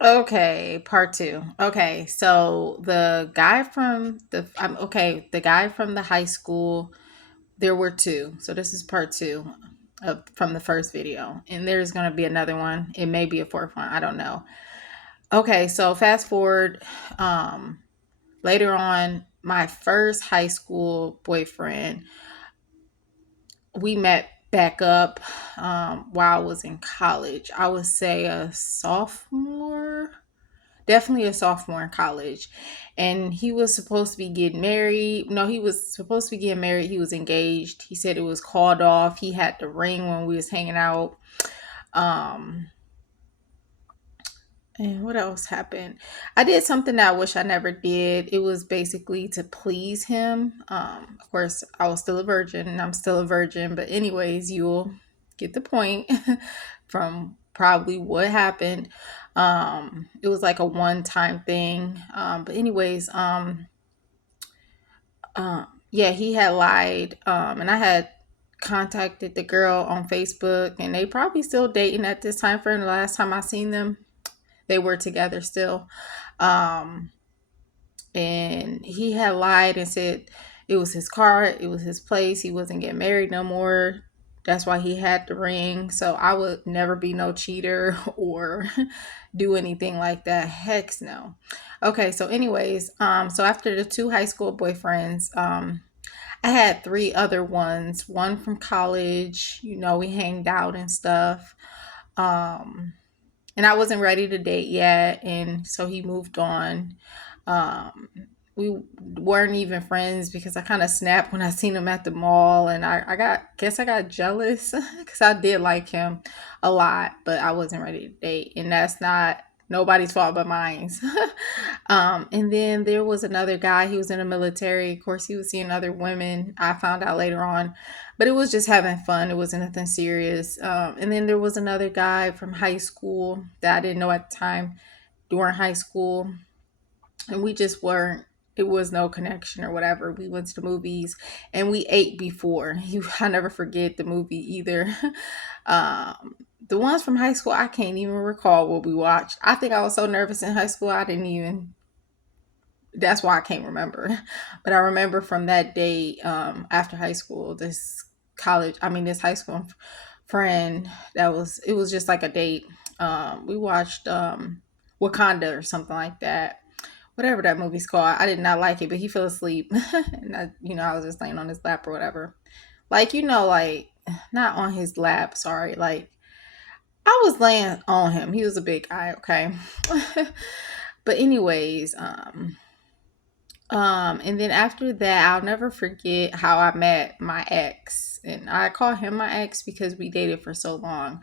Okay, part two. Okay, so the guy from the high school. There were two, so this is part two from the first video, and there's gonna be another one. It may be a fourth one. I don't know. Okay, so fast forward. Um, Later on, my first high school boyfriend, we met back up while I was in college. I would say a sophomore, definitely a sophomore in college. And he was supposed to be getting married. No, he was supposed to be getting married. He was engaged. He said it was called off. He had the ring when we was hanging out. Um, and what else happened? I did something that I wish I never did. It was basically to please him. Of course, I was still a virgin and I'm still a virgin. But, anyways, you'll get the point from probably what happened. It was like a one time thing. Yeah, he had lied. And I had contacted the girl on Facebook, and they probably still dating at this time frame. The last time I seen them, they were together still. Um, and he had lied and said it was his car, it was his place, he wasn't getting married no more. That's why he had the ring. So I would never be no cheater or do anything like that. Heck no. Okay, so anyways, so after the two high school boyfriends, I had three other ones. One from college, we hanged out and stuff. Um, and I wasn't ready to date yet, and so he moved on. Um, we weren't even friends because I kind of snapped when I seen him at the mall, and I got jealous because I did like him a lot, but I wasn't ready to date, and that's not nobody's fault but mine. And then there was another guy. He was in the military. Of course, he was seeing other women. I found out later on, but it was just having fun. It wasn't nothing serious. And then there was another guy from high school that I didn't know at the time during high school, and we just weren't. It was no connection or whatever. We went to the movies and we ate before. I never forget the movie either. The ones from high school, I can't even recall what we watched. I think I was so nervous in high school, I didn't even. That's why I can't remember. But I remember from that day after high school, this high school friend, it was just like a date. We watched Wakanda or something like that, whatever that movie's called. I did not like it, but he fell asleep, and I was just laying on his lap or whatever. Like, like not on his lap. Sorry, like I was laying on him. He was a big guy, okay. But anyways, and then after that, I'll never forget how I met my ex, and I call him my ex because we dated for so long.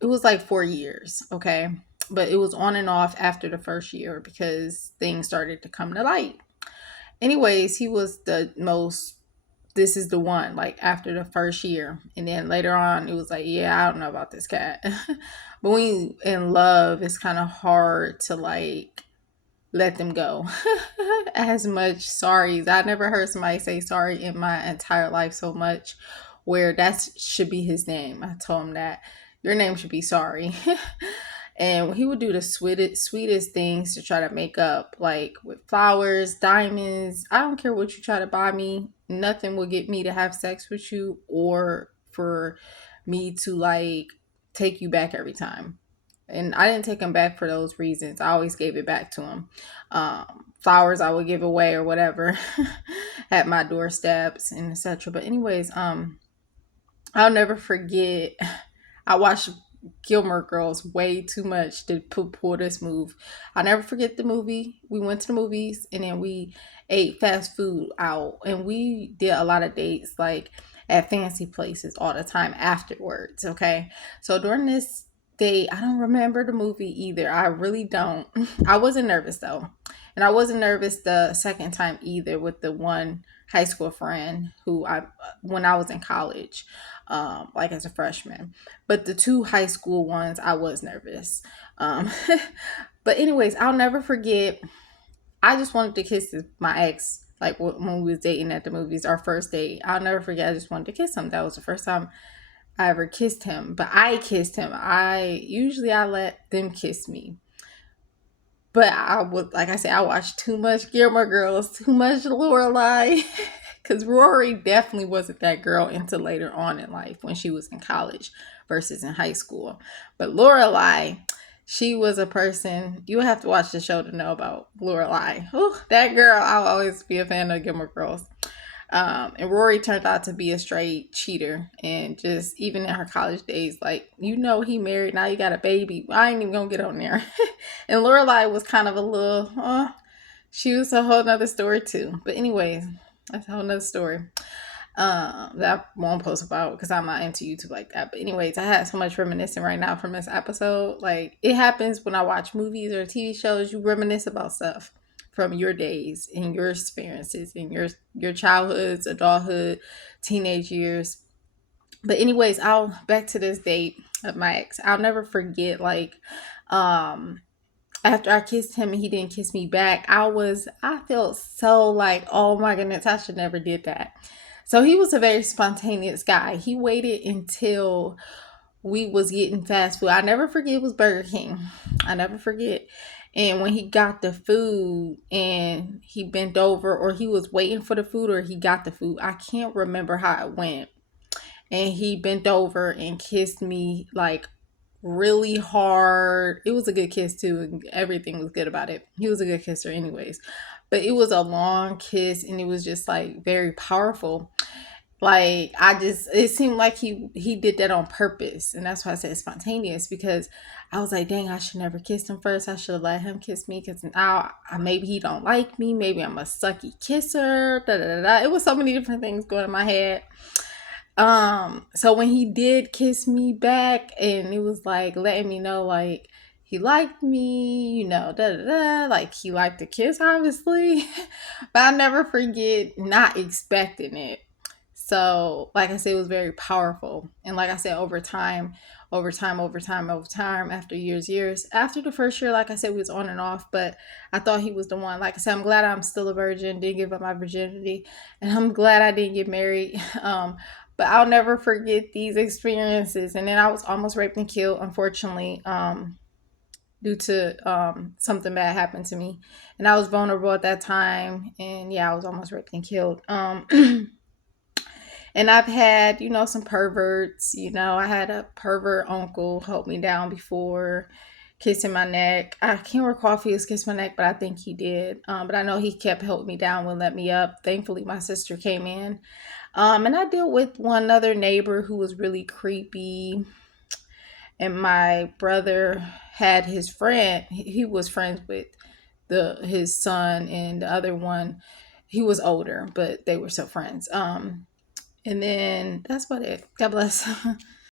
It was like 4 years, okay, but it was on and off after the first year because things started to come to light. Anyways, he was the most. This is the one, like after the first year, and then later on, it was like, yeah, I don't know about this cat. But when you in love, it's kind of hard to like let them go. As much sorries. I never heard somebody say sorry in my entire life so much where that should be his name. I told him that your name should be sorry. And he would do the sweetest things to try to make up, like with flowers, diamonds. I don't care what you try to buy me. Nothing will get me to have sex with you or for me to like take you back every time. And I didn't take him back for those reasons. I always gave it back to him. Flowers I would give away or whatever at my doorsteps and etc. But anyways, I'll never forget. I watched Gilmore Girls way too much to pull this move. I'll never forget the movie. We went to the movies and then we ate fast food out, and we did a lot of dates like at fancy places all the time afterwards. Okay, so during this date, I don't remember the movie either. I really don't. I wasn't nervous though, and I wasn't nervous the second time either with the one high school friend who I when I was in college, like as a freshman. But the two high school ones, I was nervous. Um, but anyways, I'll never forget. I just wanted to kiss my ex, like when we was dating at the movies, our first date. I'll never forget. I just wanted to kiss him. That was the first time I ever kissed him. But I kissed him. I let them kiss me. But I would, like I said, I watched too much Gilmore Girls, too much Lorelai, because Rory definitely wasn't that girl until later on in life when she was in college versus in high school. But Lorelai, she was a person you have to watch the show to know about Lorelai. Ooh, that girl, I'll always be a fan of Gilmore Girls. And Rory turned out to be a straight cheater. And just even in her college days, like, he married, now you got a baby. I ain't even gonna get on there. And Lorelai was kind of a little, she was a whole nother story too. But anyways, that's a whole nother story. That I won't post about because I'm not into YouTube like that. But anyways, I had so much reminiscing right now from this episode. Like, it happens when I watch movies or TV shows, you reminisce about stuff from your days and your experiences in your childhoods, adulthood, teenage years. But anyways, I'll back to this date of my ex. I'll never forget, like, um after I kissed him and he didn't kiss me back, I felt so like, oh my goodness, I should never did that. So he was a very spontaneous guy. He waited until we was getting fast food. I never forget, it was Burger King. I never forget. And when he got the food and he bent over, or he was waiting for the food, or he got the food, I can't remember how it went. And he bent over and kissed me like really hard. It was a good kiss too, and everything was good about it. He was a good kisser anyways. But it was a long kiss and it was just like very powerful. Like, it seemed like he did that on purpose. And that's why I said spontaneous, because I was like, dang, I should never kiss him first. I should have let him kiss me, because now maybe he don't like me. Maybe I'm a sucky kisser. Da, da, da, da. It was so many different things going in my head. So when he did kiss me back, and it was like letting me know like he liked me, da da da, like he liked the kiss, obviously. But I'll never forget not expecting it. So, like I said, it was very powerful. And like I said, over time, after years, after the first year, like I said, we was on and off, but I thought he was the one. Like I said, I'm glad I'm still a virgin, didn't give up my virginity, and I'm glad I didn't get married. But I'll never forget these experiences. And then I was almost raped and killed, unfortunately, due to something bad happened to me. And I was vulnerable at that time. And yeah, I was almost raped and killed. And I've had, some perverts. I had a pervert uncle hold me down before, kissing my neck. I can't recall if he was kissing my neck, but I think he did. But I know he kept holding me down, wouldn't let me up. Thankfully, my sister came in. And I dealt with one other neighbor who was really creepy. And my brother had his friend. He was friends with his son, and the other one, he was older, but they were still friends. And then that's about it. God bless.